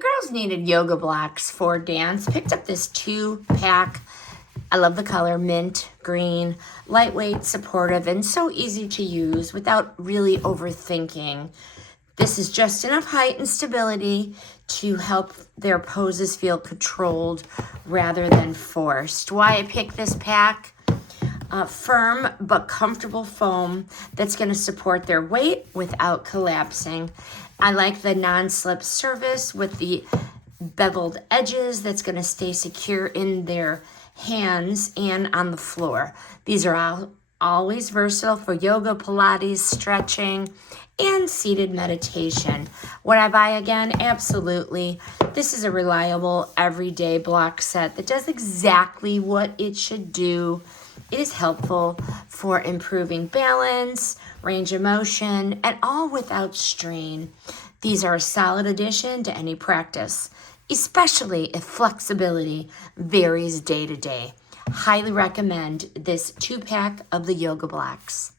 girls needed yoga blocks for dance. Picked up this 2-pack. I love the color, mint, green, lightweight, supportive, and so easy to use without really overthinking. This is just enough height and stability to help their poses feel controlled rather than forced. Why I picked this pack? Firm but comfortable foam that's going to support their weight without collapsing. I like the non-slip surface with the beveled edges that's going to stay secure in their hands and on the floor. These are always versatile for yoga, Pilates, stretching, and seated meditation. Would I buy again? Absolutely. This is a reliable everyday block set that does exactly what it should do. It is helpful for improving balance, range of motion, and all without strain. These are a solid addition to any practice, especially if flexibility varies day to day. Highly recommend this 2-pack of the yoga blocks.